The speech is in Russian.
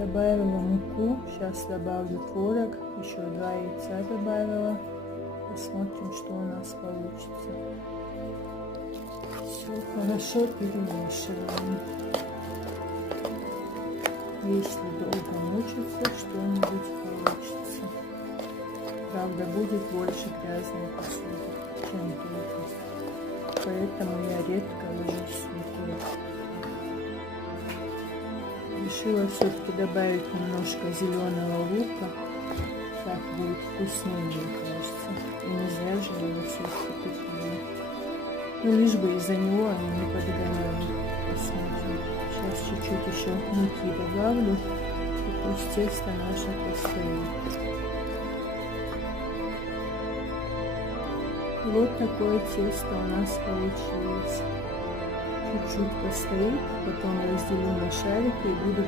Добавила муку, сейчас добавлю творог, еще 2 яйца добавила. Посмотрим, что у нас получится. Все хорошо перемешиваем. Если долго мучиться, что-нибудь получится. Правда, будет больше грязной посуды, чем только. Поэтому я редко ложусь в муку. Решила все-таки добавить немножко зеленого лука. Так будет вкуснее, мне кажется. И не зря же его все-таки купила. Ну, лишь бы из-за него они не подгорали. Посмотрим. Сейчас чуть-чуть еще муки добавлю. И пусть тесто наше постоит. Вот такое тесто у нас получилось. Чуть-чуть постоит, потом разделю на шарики и буду